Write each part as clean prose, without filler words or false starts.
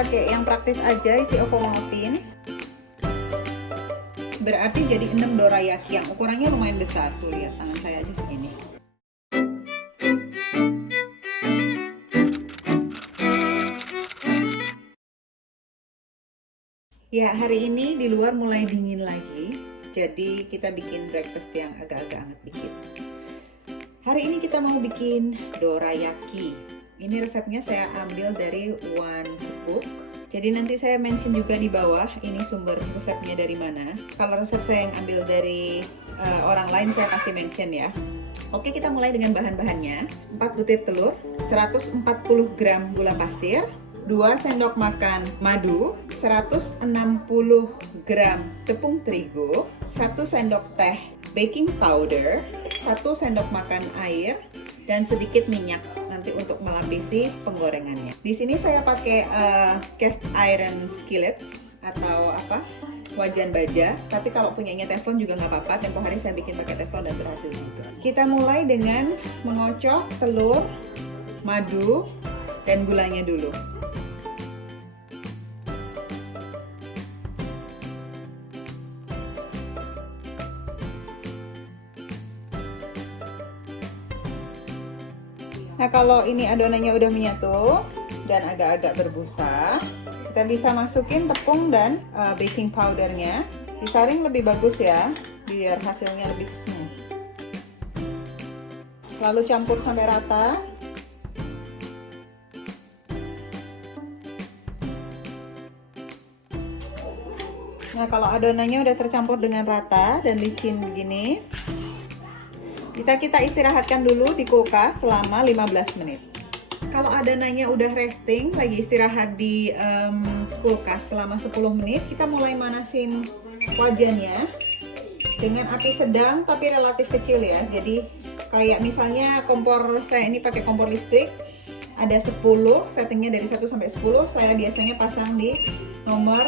pakai yang praktis aja, isi Ovomaltine. Berarti jadi 6 dorayaki yang ukurannya lumayan besar. Tuh lihat tangan saya aja segini. Ya, hari ini di luar mulai dingin lagi. Jadi kita bikin breakfast yang agak-agak anget dikit. Hari ini kita mau bikin dorayaki. Ini resepnya saya ambil dari One Cook. Jadi nanti saya mention juga di bawah ini sumber resepnya dari mana. Kalau resep saya yang ambil dari orang lain saya kasih mention ya. Oke, kita mulai dengan bahan-bahannya. 4 butir telur, 140 gram gula pasir, 2 sendok makan madu, 160 gram tepung terigu, 1 sendok teh baking powder, 1 sendok makan air, dan sedikit minyak nanti untuk melapisi penggorengannya. Di sini saya pakai cast iron skillet atau wajan baja. Tapi kalau punyanya teflon juga nggak apa-apa. Tempo hari saya bikin pakai teflon dan berhasil juga. Kita mulai dengan mengocok telur, madu, dan gulanya dulu. Nah, kalau ini adonannya udah menyatu dan agak-agak berbusa, kita bisa masukin tepung dan baking powdernya. Disaring lebih bagus ya, biar hasilnya lebih smooth. Lalu campur sampai rata. Nah, kalau adonannya udah tercampur dengan rata dan licin begini, bisa kita istirahatkan dulu di kulkas selama 15 menit. Kalau adonannya udah resting, lagi istirahat di kulkas selama 10 menit, kita mulai manasin wajannya dengan api sedang tapi relatif kecil ya. Jadi kayak misalnya kompor saya ini pakai kompor listrik, ada 10, settingnya dari 1 sampai 10, saya biasanya pasang di nomor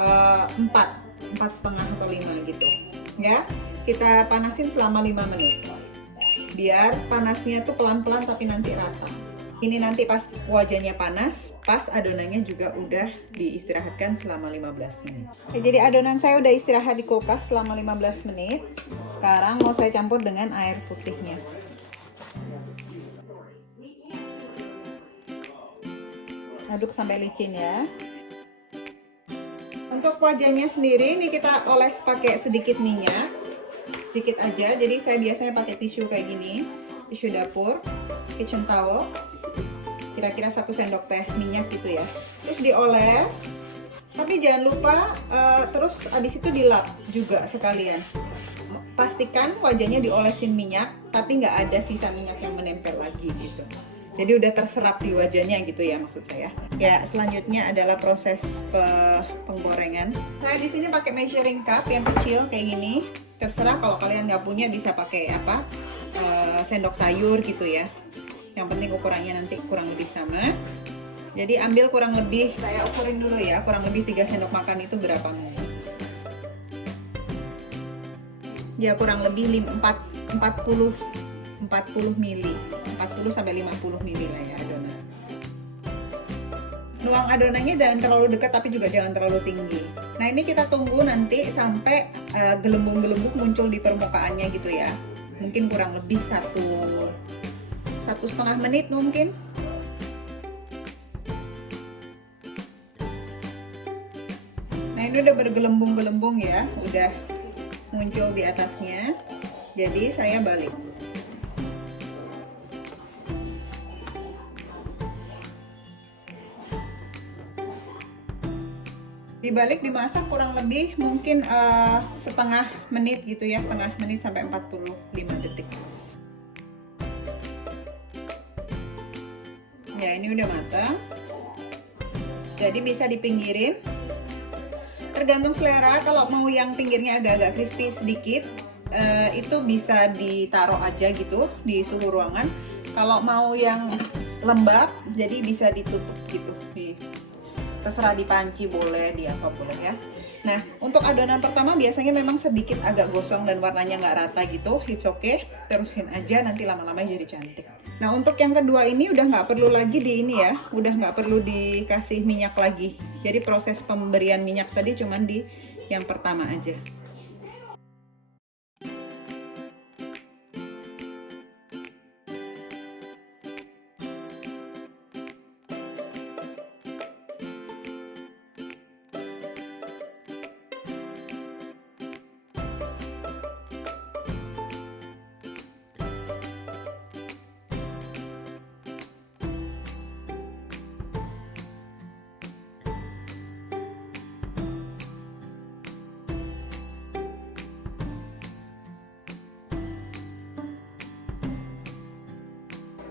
4,5 atau 5 gitu ya. Kita panasin selama 5 menit biar panasnya tuh pelan-pelan tapi nanti rata. Ini nanti pas wajannya panas, pas adonannya juga udah diistirahatkan selama 15 menit. Oke, jadi adonan saya udah istirahat di kulkas selama 15 menit. Sekarang mau saya campur dengan air putihnya. Aduk sampai licin ya. Untuk wajannya sendiri ini kita oles pakai sedikit minyak. Sedikit aja, jadi saya biasanya pakai tisu kayak gini, tisu dapur, kitchen towel, kira-kira 1 sendok teh minyak gitu ya. Terus dioles, tapi jangan lupa terus abis itu dilap juga sekalian. Pastikan wajannya diolesin minyak, tapi nggak ada sisa minyak yang menempel lagi gitu. Jadi udah terserap di wajahnya gitu ya maksud saya. Ya, selanjutnya adalah proses penggorengan. Saya di sini pakai measuring cup yang kecil kayak gini. Terserah kalau kalian nggak punya bisa pakai sendok sayur gitu ya. Yang penting ukurannya nanti kurang lebih sama. Jadi ambil kurang lebih, saya ukurin dulu ya, kurang lebih 3 sendok makan itu berapa mili? Ya kurang lebih 40 mili, 40 sampai 50 mili lah ya adonan. Nuang adonannya jangan terlalu dekat tapi juga jangan terlalu tinggi. Nah, ini kita tunggu nanti sampai gelembung-gelembung muncul di permukaannya gitu ya. Mungkin kurang lebih 1,5 menit mungkin. Nah, ini udah bergelembung-gelembung ya, udah muncul di atasnya. Jadi saya balik. Dibalik, dimasak kurang lebih mungkin setengah menit gitu ya, setengah menit sampai 45 detik. Ya, ini udah matang. Jadi bisa dipinggirin. Tergantung selera, kalau mau yang pinggirnya agak-agak crispy sedikit, itu bisa ditaruh aja gitu di suhu ruangan. Kalau mau yang lembab, jadi bisa ditutup gitu. terserah di panci boleh, di apa boleh ya. Nah, untuk adonan pertama biasanya memang sedikit agak gosong dan warnanya nggak rata gitu, it's okay, terusin aja, nanti lama-lama jadi cantik. Nah, untuk yang kedua ini udah nggak perlu lagi di ini ya, udah nggak perlu dikasih minyak lagi. Jadi proses pemberian minyak tadi cuman di yang pertama aja.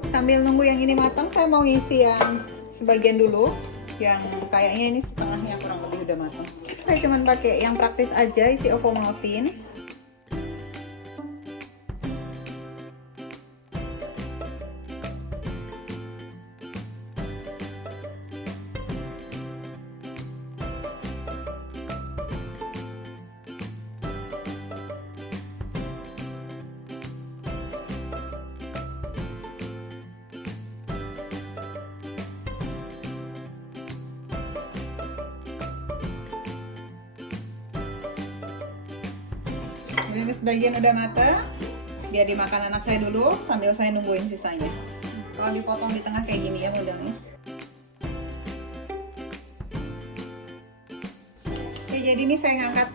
Sambil nunggu yang ini matang, saya mau ngisi yang sebagian dulu. Yang kayaknya ini setengahnya kurang lebih udah matang. Saya cuman pakai yang praktis aja, isi ovomaltine. Ini sebagian udah matang, biar dimakan anak saya dulu sambil saya nungguin sisanya. Kalau dipotong di tengah kayak gini ya modelnya. Oke, jadi ini saya ngangkat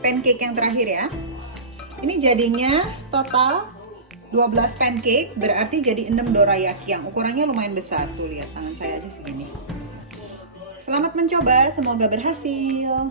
pancake yang terakhir ya. Ini jadinya total 12 pancake, berarti jadi 6 dorayaki yang ukurannya lumayan besar. Tuh lihat tangan saya aja segini. Selamat mencoba, semoga berhasil.